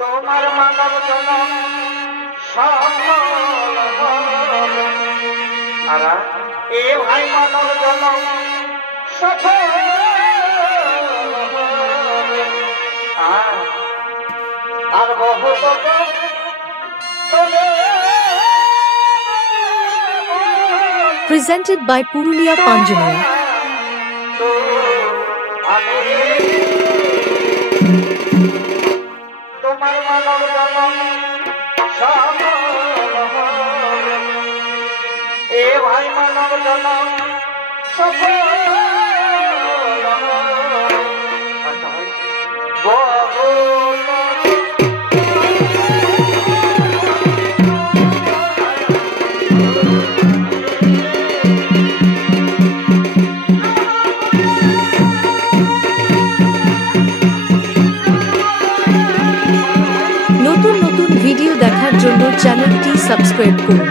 তোমার মানব জনম এ ভাই মানব জনম সফল আর বহুত Presented by Purulia Panjania. তোমার মানব জনম এ ভাই মানব জনম সফল নতুন নতুন ভিডিও দেখার জন্য চ্যানেলটি সাবস্ক্রাইব করুন।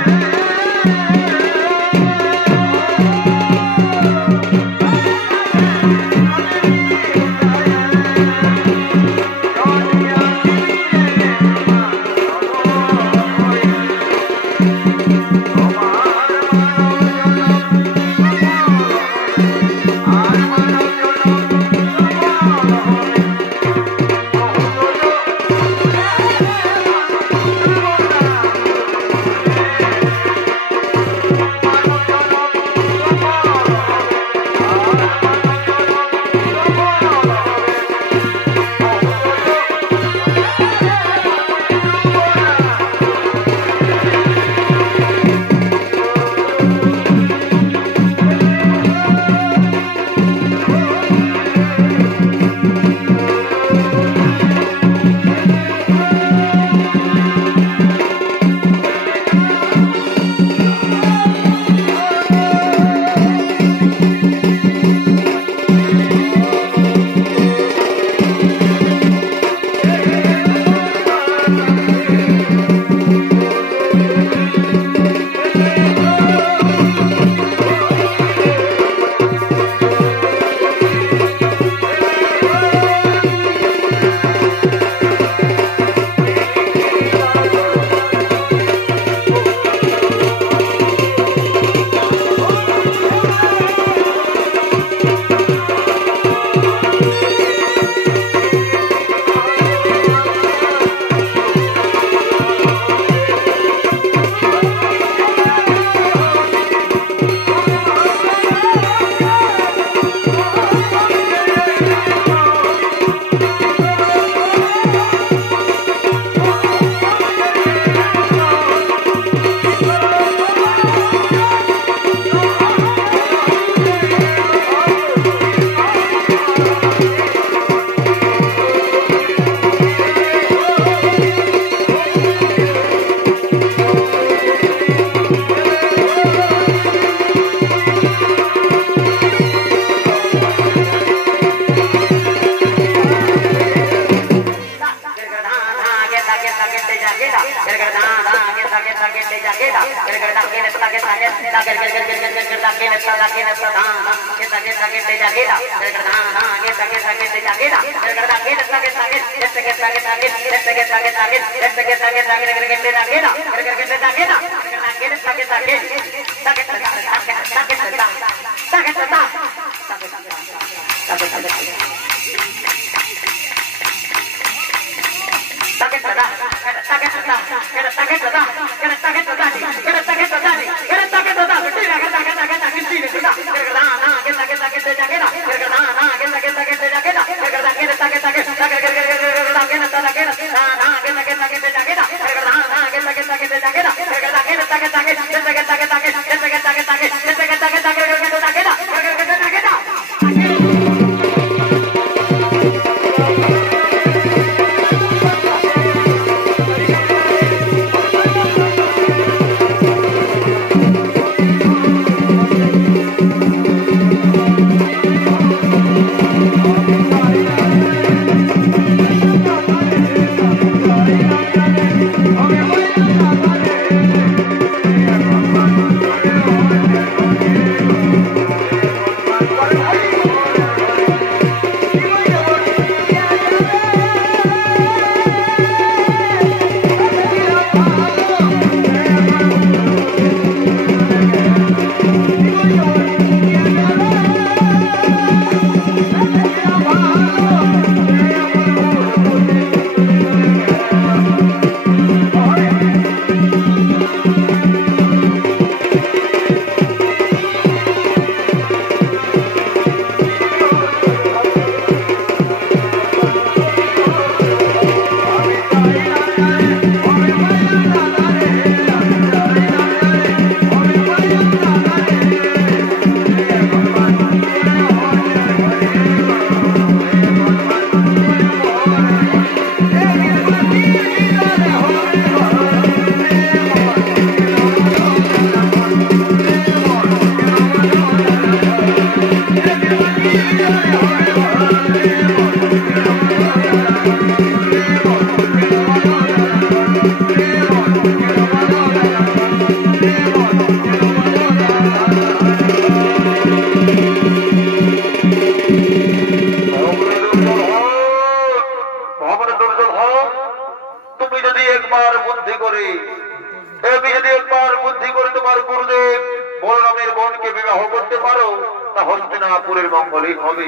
হস্তিনাপুরের মঙ্গলই হবে।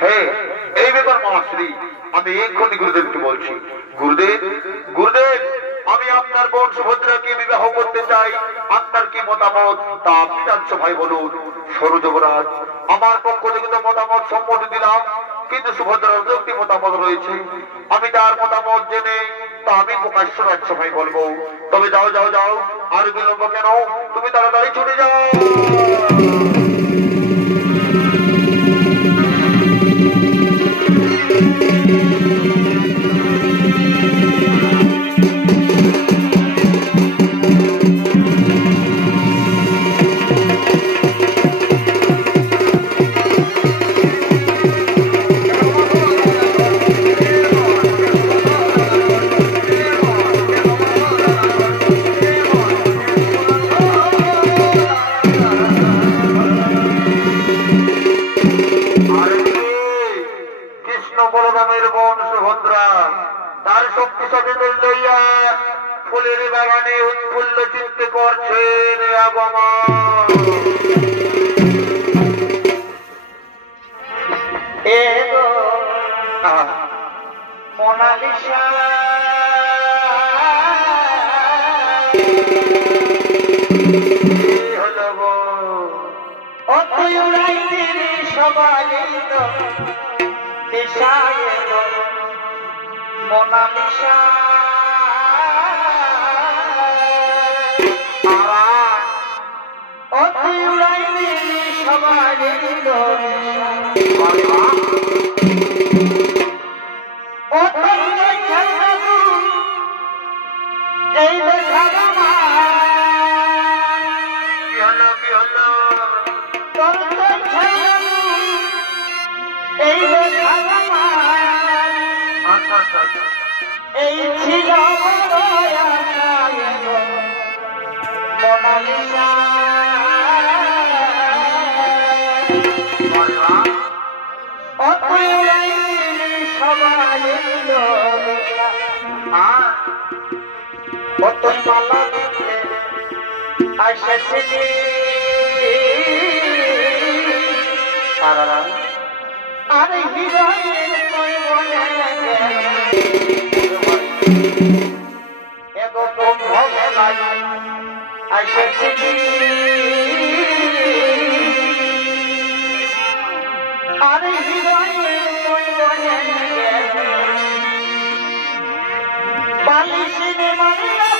হ্যাঁ, এই ব্যাপার মহাশ্রী আমি এক্ষুনি গুরুদেবকে বলছি। গুরুদেব, গুরুদেব, আমি আপনার বোন সুভদ্রাকে বিবাহ করতে চাই। আপনার কি মতামত তা আপনি রাজ্যসভায় বলুন। সরযুবরাজ, আমার পক্ষ থেকে তো মতামত সম্মতি দিলাম, কিন্তু সুভদ্রার একটি মতামত রয়েছে। আমি তার মতামত জেনে তা আমি প্রকাশ্য রাজ্যসভায় বলবো। তবে যাও যাও যাও, আর বিলম্ব কেন, তুমি তাড়াতাড়ি ছুটে যাও। ফুলের বাগানে উৎফুল্ল চিত্তে করছেন আগমন। এগো মোনালিসা, হলো গো অতুই উড়াই দিলি সবাই দিশায় গো মোনালিসা। এই ছিল মোনালিসা। অতই মালা দিতে আসেছিলি আর হৃদয়ের এগো ব্রহ্ম মেলায় আসেছিলি আর হৃদয়ের বালিশিনে মারিয়া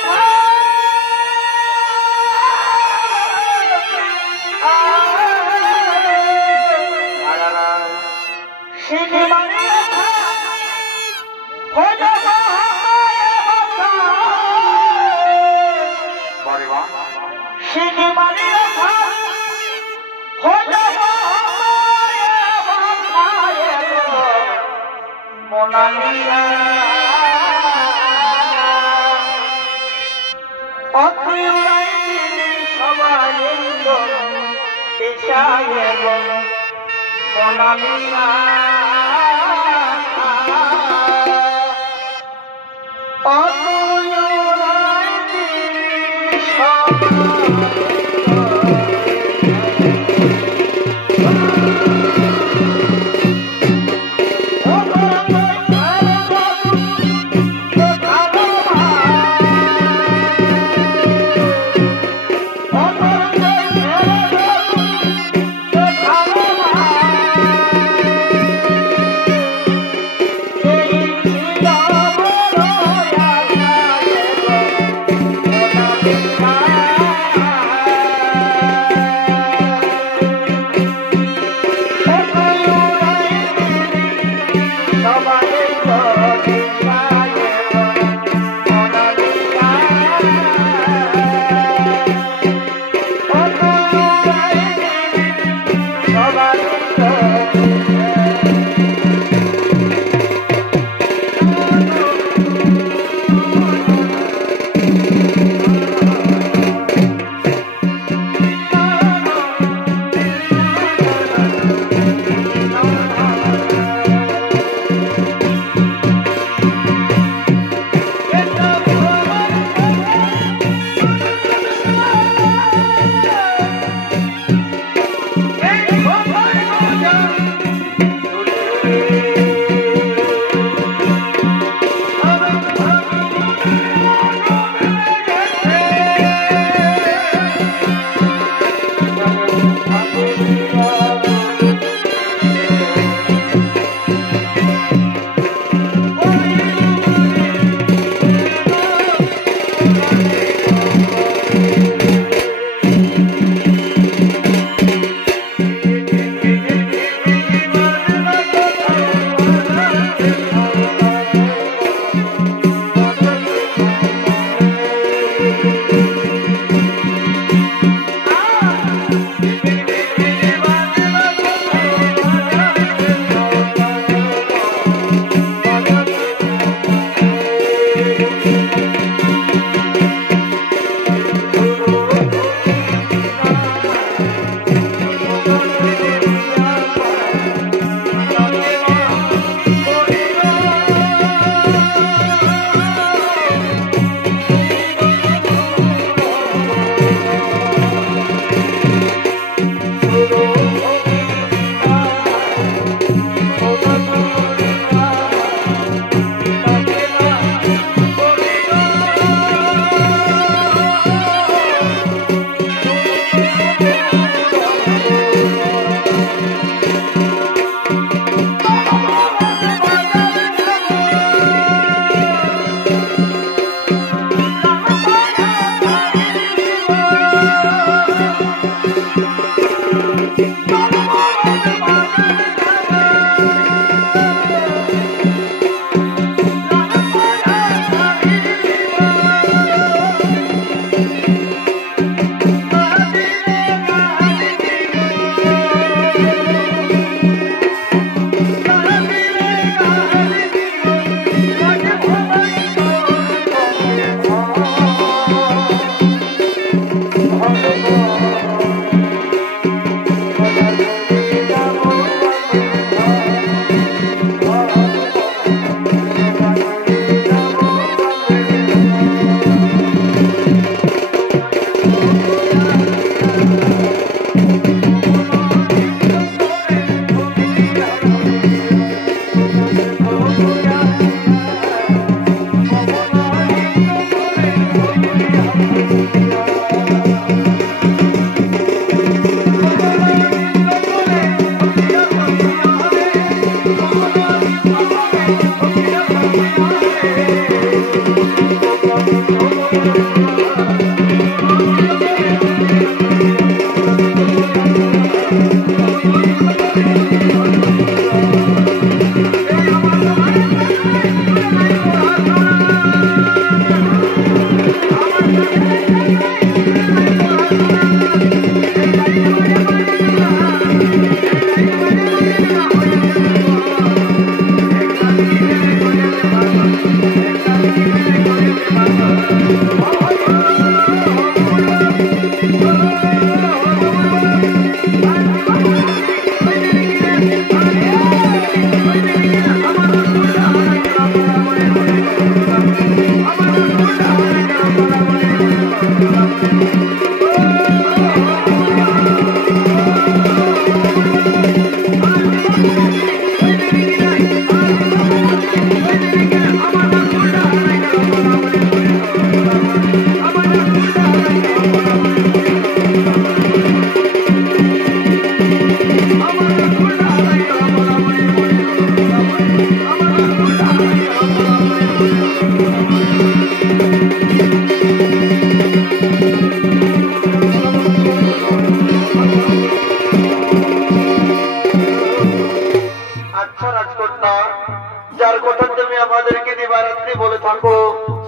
আমাদেরকে দিবারাত্রি বলে থাকো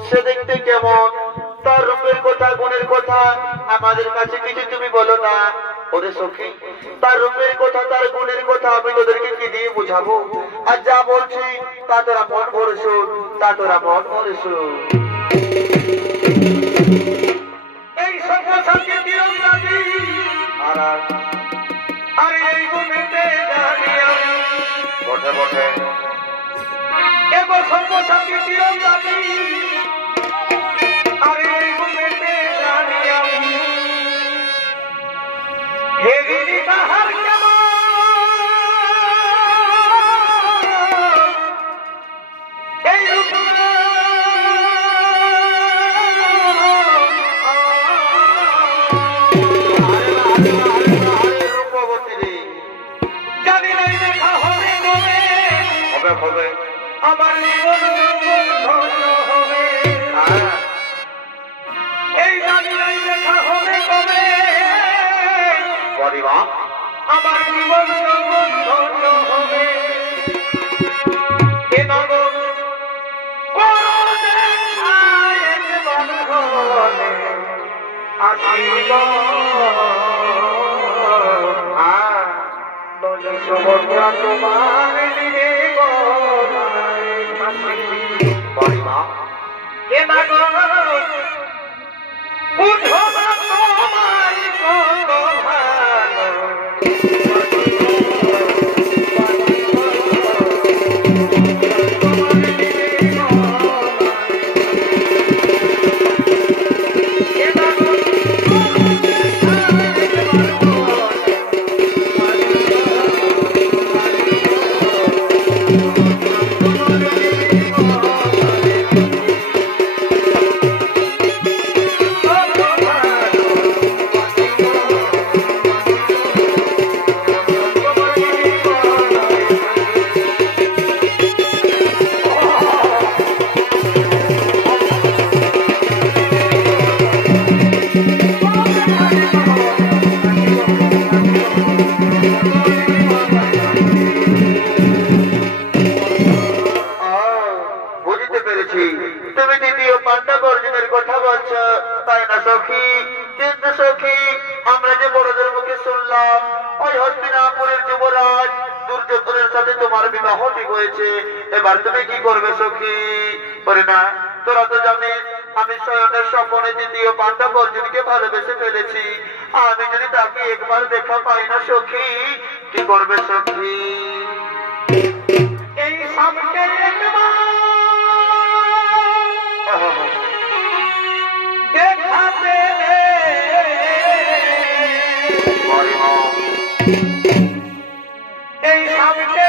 সে দেখতে কেমন, তার রূপের কথা গুণের কথা আমাদের কাছে কিছু তুমি বলো না। ওরে সখী, তার রূপের কথা তার গুণের কথা আমি তোদেরকে কি দিয়ে বুঝাবো? আর যা বলছি তা তোরা মন ভরে শোন, তা তোরা মন ভরে শোন। এই সর্বশক্তি তীরন্দাজি আর এই গুণেতে জানি আমি বটে বটে এবার সর্বশক্তি তীরন্দাজি আর এই গুণেতে জানি আমি হেরিনি তাহার কেমন এই রূপ জানি নাই দেখা হবে হবে হবে আমার জীবন ধন্য হবে। এই জানি নাই দেখা হবে কবে আমার জীবন ধন্য হবে। এ নগর এবার তুমি কি করবে সখী? বলে না, তোরা তো জানিস আমি স্বয়নের স্বপনে দ্বিতীয় পাণ্ডব অর্জুনকে ভালোবেসে ফেলেছি। আমি যদি তাকে একবার দেখা পাই না সখী, কি করবে সখী? এই স্বামীকে একবার দেখা পেলে এই স্বামীকে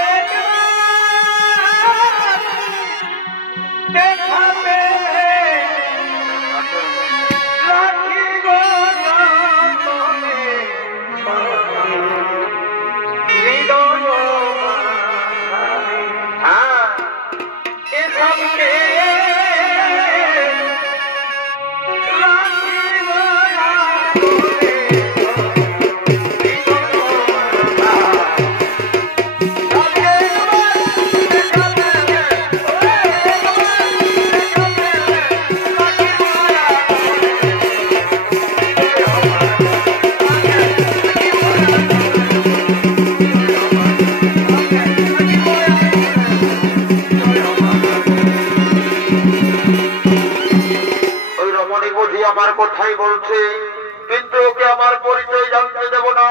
আমার কথাই বলছে, কিন্তু ওকে আমার পরিচয় জানতে দেব না।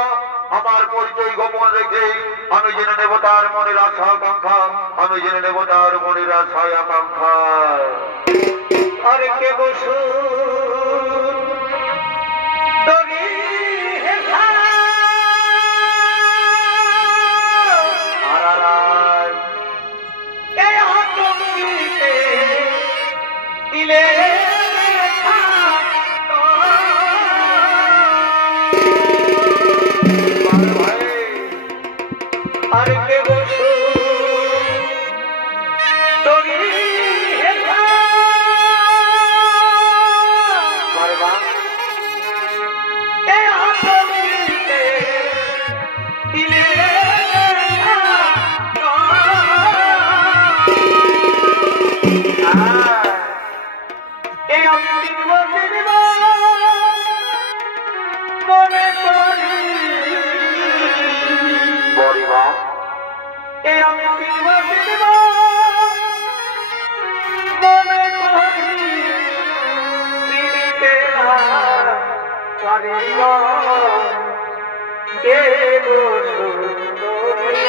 আমার পরিচয় গোপন রেখে আমি জেনে নেব তার মনের আশা আকাঙ্ক্ষা, আমি জেনে নেব তার মনের আশা আকাঙ্ক্ষা। আরে কে বসু দিলে আর কে বসু তরি দিলে এই আমি চিনব চিনব মনে করি চিনিতে না পারিব কে গো সুন্দরী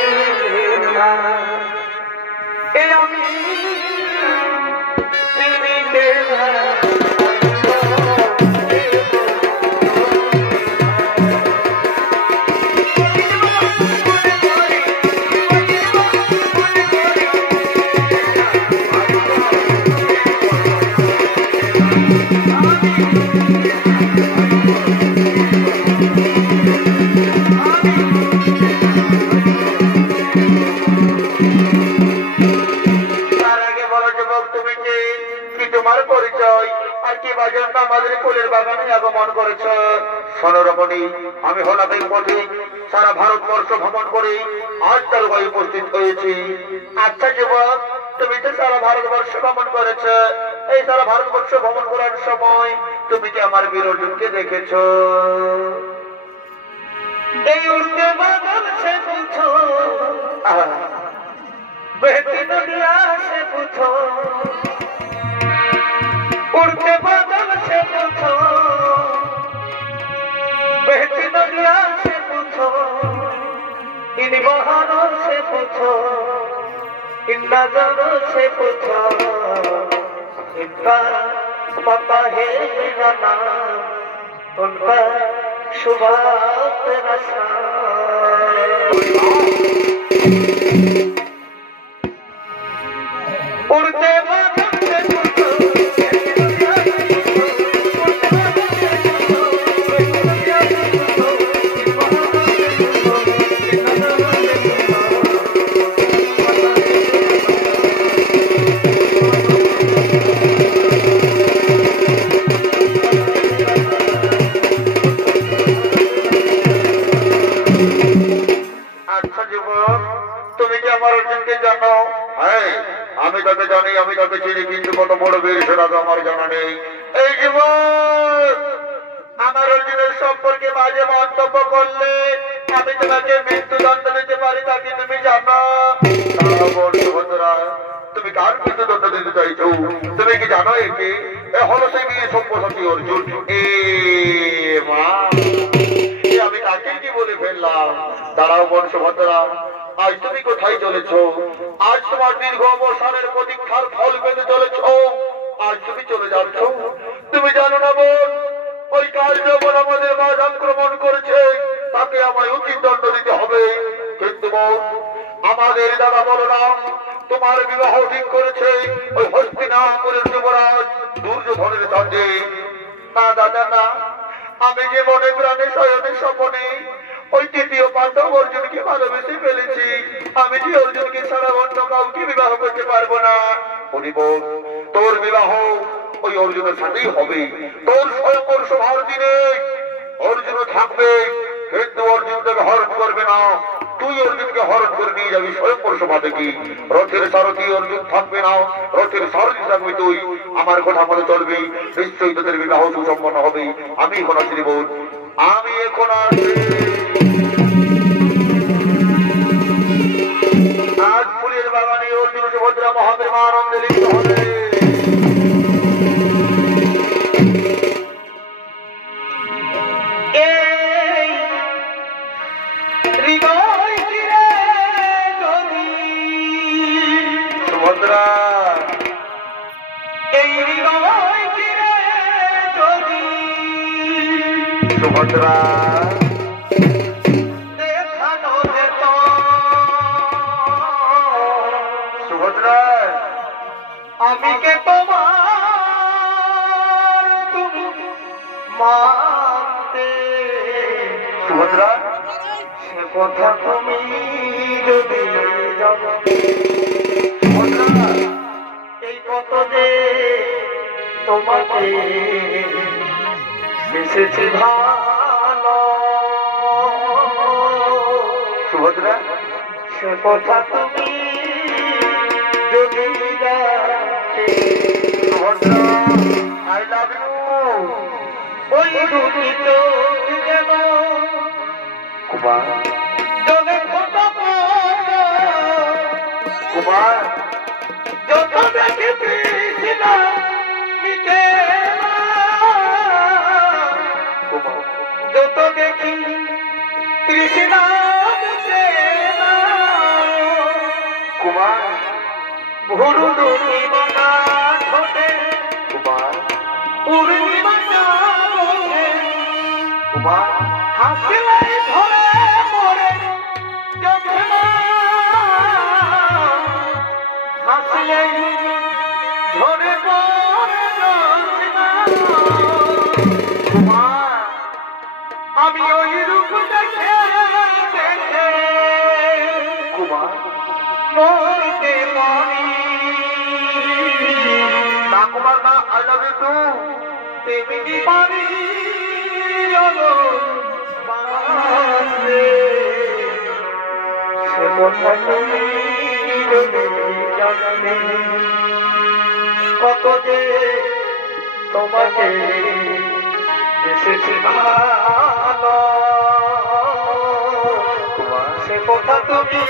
না এই আমি চিনিতে না আমাদের ফুলের বাগানে আগমন করেছ সনরমণি আমি হলাম এই পথে সারা ভারতবর্ষ ভ্রমণ করে আজ তার ভাই উপস্থিত হয়েছি আচ্ছা যুবক তুমি তো সারা ভারতবর্ষ ভ্রমণ করেছ এই সারা ভারতবর্ষ ভ্রমণ করার সময় তুমি কি আমার বীর অর্জুনকে দেখেছ এই উড়তে বাদল সে পুছো বেহতি দুনিয়া সে পুছো उड़ते बादल से पूछो बहती नदिया से पूछो इन बहारों से पूछो इन नजरों से पूछो इनका पता है मेरा नाम उनका शुभात रसा उड़ते बादल से पूछो আমি তাকে জানি আমি তাকে চিনি কিন্তু কত বড় বীর সেটা তো আমার জানা নেই এই জীবন আমার অর্জুনের সম্পর্কে বাজে মন্তব্য করলে আমি তোমাকে মৃত্যুদণ্ড দিতে পারি তাকে তুমি জানো তুমি কার মৃত্যুদণ্ড দিতে চাইছো তুমি কি জানো একে হলো সেই বীর সব্যসাচী অর্জুন আমি তাকে কি বলে ফেললাম দাঁড়াও বংশভদ্রা আজ তুমি কোথায় চলেছ আজ তোমার দীর্ঘ অবসানের প্রতীক্ষার ফল পেতে চলেছ আজ তুমি চলে যাচ্ছ তুমি জানো না বোন ওই কার্যবন আমাদের মাঝ আক্রমণ করেছে তাকে আমায় উচিত দণ্ড দিতে হবে কিন্তু বোন আমাদের দাদা বলো না তোমার বিবাহ ঠিক করেছে ওই হস্তিনাপুরের যুবরাজ দুর্যোধনের সঙ্গে না দাদা না আমি যে মনে প্রাণে শয়নের স্বপনে ওই তৃতীয় পাণ্ডব অর্জুনকে ভালোবেসে ফেলেছি আমি যে অর্জুনকে ছাড়া অন্য কাউকে বিবাহ করতে পারবো না উনি বল তোর বিবাহ ওই অর্জুনের সাথেই হবে তোর স্বয়ংবর সভার দিনে অর্জুন থাকবে কিন্তু অর্জুন তোকে হরণ করবে না তুই অর্জুনকে হরণ করে নিয়ে যাবি স্বয়ংবর সভা থেকে রথের সারথি অর্জুন থাকবে না রথের সারথি থাকবে তুই আমার কথা মতো চলবি নিশ্চয়ই তোদের বিবাহ সুসম্পন্ন হবে আমি এখন আসি বোন আমি এখন আসি আজ ফুলের বাগানে অর্জুন সুভদ্রা মহাপ্রেমানন্দে লিপ্ত হবে সুভদ্রা এই হৃদয় চিরে যদি সুভদ্রা দেখানো যেত সুভদ্রা আমি কে তোমার তুমি মানতে সুভদ্রা সে কথা তুমি যদি জানো এই কত যে তোমাকে মিশেছে ভালো সুভদ্রা সে কথা তুমি যদি সুভদ্রা আই লাভ ইউ ওই দুটি চোখ যেন কুমার জলে ফোটা কুমার যত দেখি তৃষ্ণা মিটে না, কুমার যত দেখি তৃষ্ণা মিটে না, কুমার ভুরু দুটি বাঁকা ঠোঁটে কুমার পূর্ণিমা চাঁদ ওঠে, কুমার হাসলে ধরে মরে যন্ত্রণা, হাসলে ঝরে পড়ে যন্ত্রণা। কুমার আমি ওই রূপ দেখে দেখে কুমার মরতে পারি না কুমার না, আই লাভ ইউ টু। তেমনি পারি বাঁচতে। সে কথা তুমি যদি জানতে, কত যে তোমাকে এসেছি ভালো, সে কথা তুমি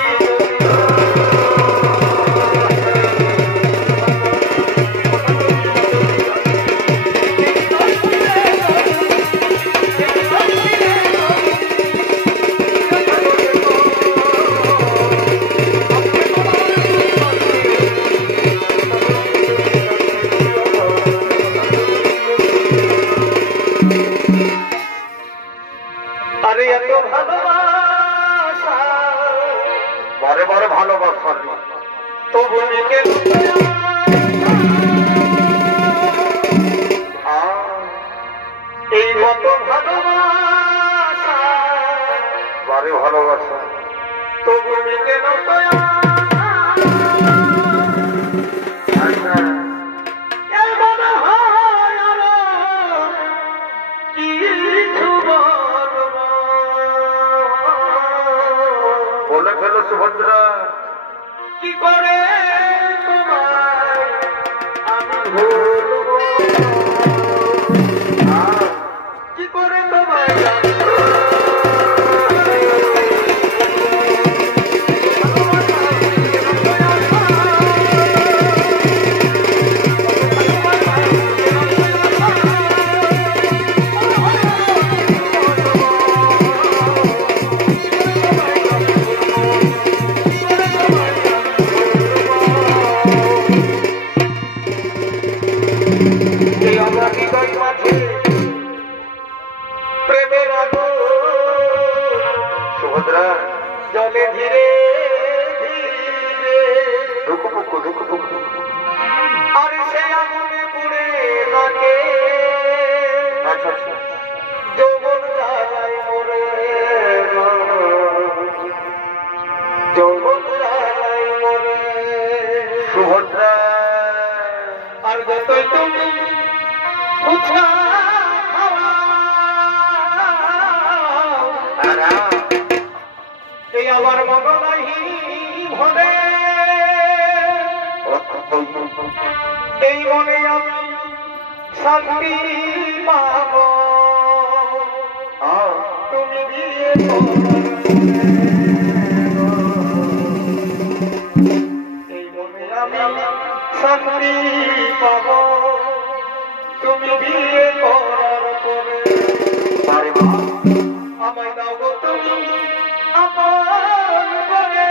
আরে এত ভালোবাসা বারে বারে ভালোবাসা তবু লিখে এই মতো ভালোবাসা বারে ভালোবাসা তবু লিখে মনে হয় আরো কিছু বলবো। বলে ফেলো সুভদ্রা। কি করে তোমায় আমি ভুলবো, কি করে তোমায় প্রেমের আগুন সুভদ্রা জলে ধীরে ধীরে, ঢুকু আর সে আগুনে পুড়ে থাকে আচ্ছা আচ্ছা যৌবন জ্বালায় মরে, যৌবন জ্বালায় মরে। সুভদ্রা আর যতই তুমি উঠা এই আমার মন নাহি ভরে, এই মনে আমি শান্তি পাব তুমি বিয়ে এই মনে আমি শান্তি পাব তুমি বিয়ে করার পরে। আমায় দাও গো তুমি আপন করে,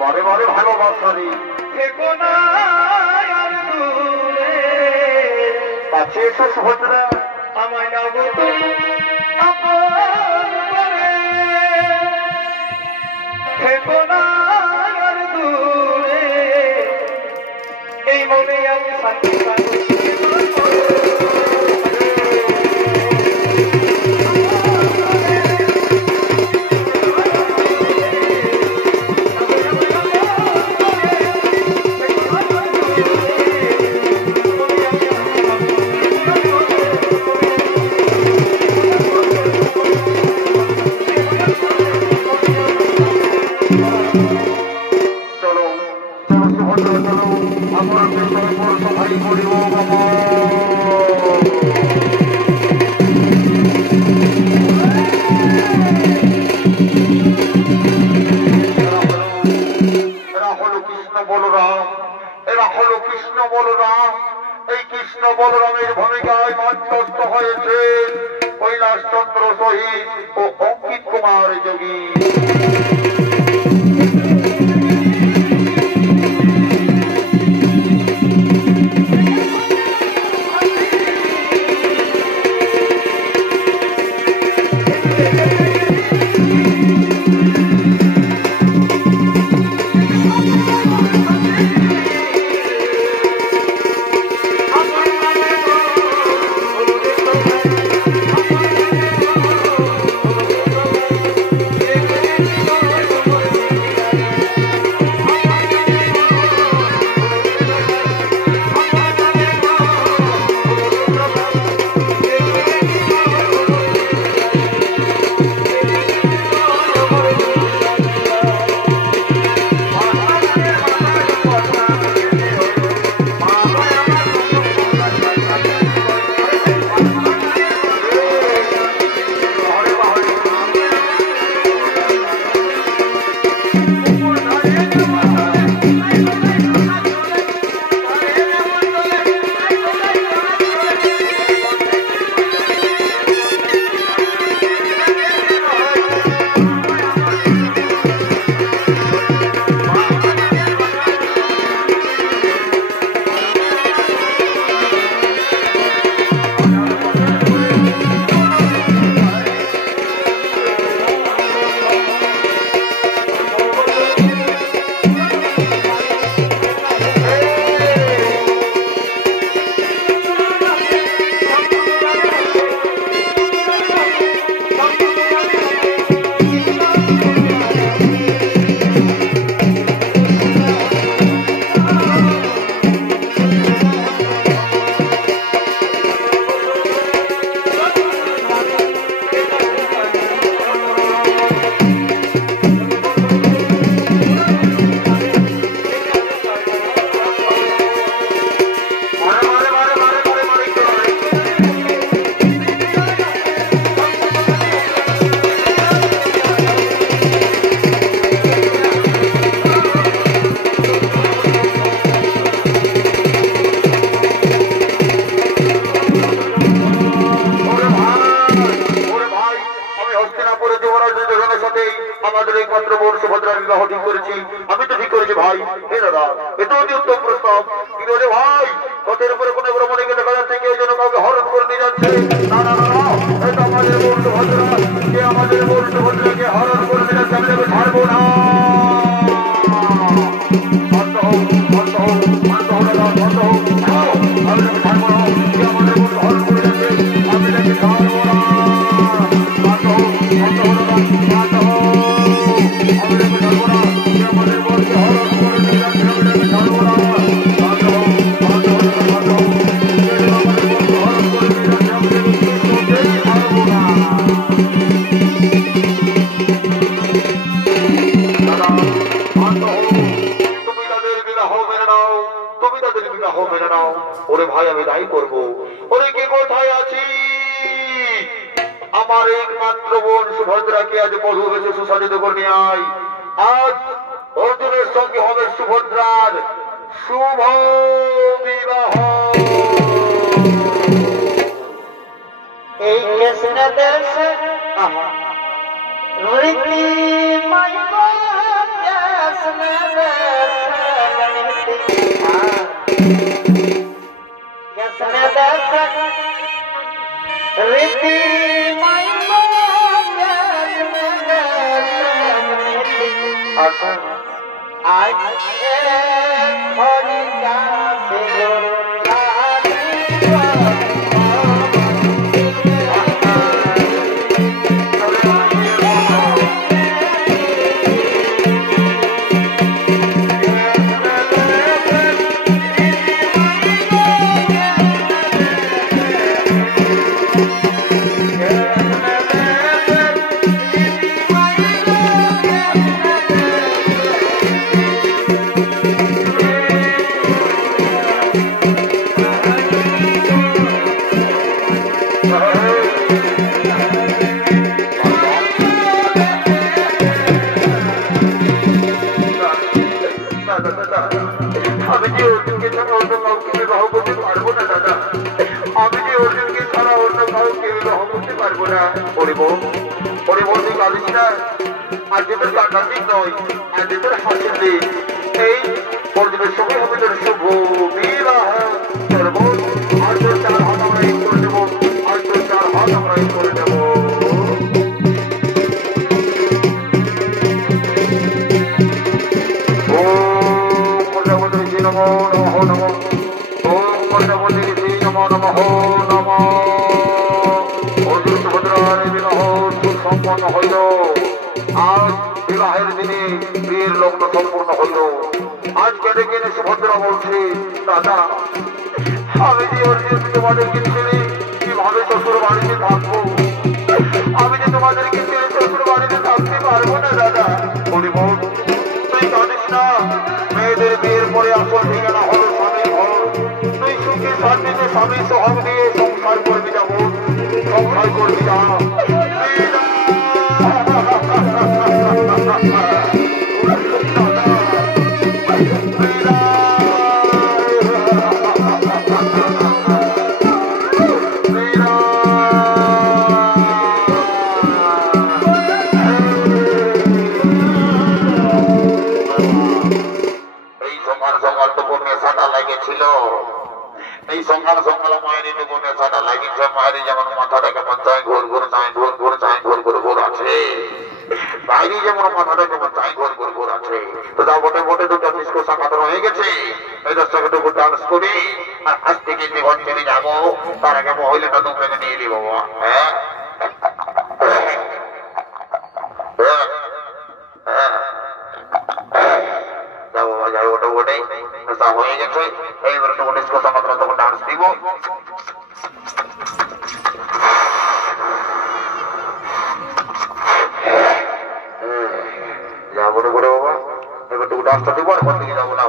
বারে বারে ভালোবাসা রে থেকো না আর দূরে। কাছে এসো সুভদ্রা। আমায় দাও গো তুমি আপন করে, থেকো না আর দূরে। এই মনে আমি শান্তি পাই। এরা হলো কৃষ্ণ বলরাম। এই কৃষ্ণ বলরামের ভূমিকায় মঞ্চস্থ হয়েছে কৈলাসচন্দ্র শহীদ ও অঙ্কিত কুমার যোগী। আমাদের একমাত্র বোন সুভদ্রার বিবাহ ঠিক করেছি। আমি তো ঠিক করেছি ভাই। হে দাদা, এত অতি উত্তম প্রস্তাব, কিন্তু রে ভাই পথের উপরে কোনো ভ্রমণীকে দেখা যাচ্ছে কেউ যেন কাউকে হরণ করে নিয়ে যাচ্ছে। না না না না, এটা আমাদের বোন সুভদ্রা, কে আমাদের বোন সুভদ্রাকে হরণ করে নিয়ে যাচ্ছে, আমি তাকে ছাড়বো না। বন্ধ হোক, বন্ধ হোক, বন্ধ হোক দাদা, বন্ধ হোক। আমি তাকে ছাড়বো না, কে আমাদের বোন হরণ করে যাচ্ছে, আমি তাকে ছাড়বো না। বন্ধ হোক, বন্ধ হোক দাদা, বন্ধ হোক। ওরে ভাই আমি তাই করবো। ওরে কে কোথায় আছি? আমার একমাত্র বোন সুভদ্রাকে আজ বধূ বেশে সুসাজিত করে নিয়ে আয়। আজ অর্জুনের সঙ্গে হবে সুভদ্রার শুভ বিবাহ। এই কৃষ্ণ দেশ রীতি মাইবা কৃষ্ণ দেশ কৃষ্ণ দেশ রীতি মাইবা আজ খরিকা না আজ তোর কান্নার দিন নয়, আজ তোর হাসির দিন। এই পরদিনের সময় হবে তোর শুভ বিবাহ। তোর বোন আর তোর 4 হাত আমরা ঈদ করে দেবো, আর তোর 4 হাত আমরা ঈদ করে দেবো। নমো নমঃ নমঃ ওম পদ্মবতী নমো নমঃ নমঃ। অর্জুন সুভদ্রার বিবাহ সুসম্পন্ন হইল। আজ বিবাহের দিনে বিয়ের লগ্ন সম্পূর্ণ হইল। আজ কেঁদে কেঁদে সুভদ্রা বলছে, দাদা আমি যে অর্জুন তোমাদেরকে ছেড়ে কিভাবে শ্বশুর বাড়িতে থাকবো? আমি যে তোমাদেরকে ছেড়ে শ্বশুর বাড়িতে থাকতে পারবো না দাদা। হরিবোল তুই জানিস না মেয়েদের বিয়ের পরে আসল ঠিকানা হলো স্বামীর ঘর। তুই সুখে শান্তিতে স্বামী সোহাগ দিয়ে সংসার করবি যাবো, সংসার করবি যা। এই সকাল সকাল মায়ের একটু নেশাটা লাগিয়েছে। মায়ের যেমন মাথাটা কেমন চাই ঘোর ঘোর চাই ঘোর ঘোর চাই ঘোর ঘোর ঘোর আছে, বাইরে যেমন মাথাটা কেমন চাই ঘোর ঘোর ঘোর আছে। তো তা বটে বটে দুটো ডিস্কো সাকাত হয়ে গেছে। এই 10 টাকাটুকু ডান্স করি আর আজ থেকে জীবন চলে যাবো। তার আগে মহিলাটা তোমরা নিয়ে নিই বাবা। হ্যাঁ হয়ে গেছে। এইবার তখন ডিস্কো সাকাত তখন ডান্স দিব। যাবো না করে বাবা, এবার টুকু ডান্সটা দিব আর দিকে যাবো না।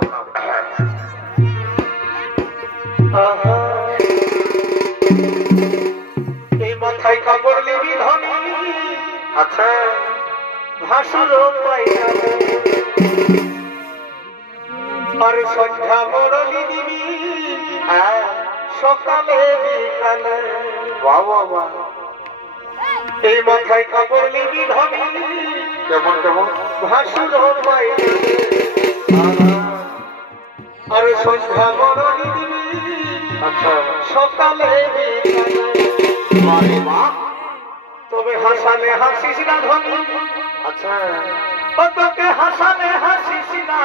এই মাথায় কাপড় নিবি ধনী, আচ্ছা ভাসুরও পাইয়া আর সন্ধ্যা মরলি দিবি সকালে বিকালে। বাবা বাবা এই মাথায় কাপড় নিবি ধনী, কেমন কেমন ভাসুরও পাইয়া আর সন্ধ্যা মরলি দিবি আচ্ছা সকালে বিকালে। বারে মা তবে হাসালে হাসিস না ধনী, আচ্ছা ও তোকে হাসালে হাসিস না।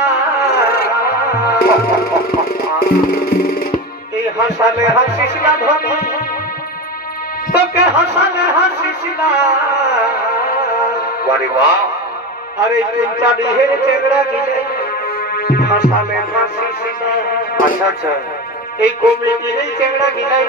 এই হাসালে হাসিস না ধনী, তোকে হাসালে হাসিস না। বারে মা আরে তিনটা ডিহের চেংড়া গিলে হাসালে হাসিস না। আচ্ছা আচ্ছা এই কমিটির এই চেংড়া গিলাই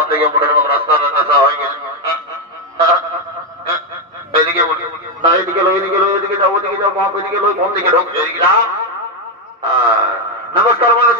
তখন থেকে মনের মতো রাস্তার নেশা হয়ে গেছে। এদিকে বলি না, এদিকে লো, এদিকে লো, এদিকে যাও, ওদিকে যাও, বাপ এদিকে লো, কোন দিকে ঢোক, এদিকে না। নমস্কার মানুষ,